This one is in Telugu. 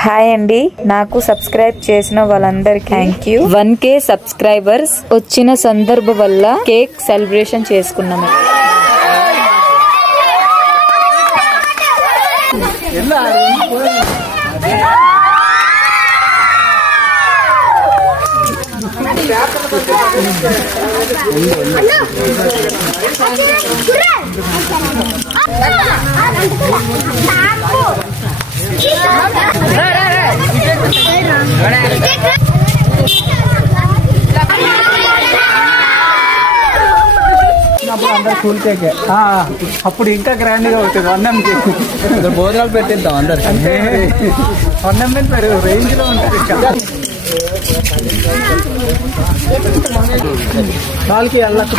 హాయ్ అండి నాకు సబ్స్క్రైబ్ చేసిన వాళ్ళందరికీ thank you one K subscribers వచ్చిన సందర్భ వల్ల కేక్ సెలబ్రేషన్ చేసుకున్నాము అప్పుడు అందరు కూల్ కేకే. అప్పుడు ఇంకా గ్రాండ్గా అవుతుంది అన్నంకి. భోజనాలు పెట్టిద్దాం అందరు అన్నం మీద పెరుగు రేంజ్లో ఉంటుంది ఇంకా. కాలుకి వెళ్ళకు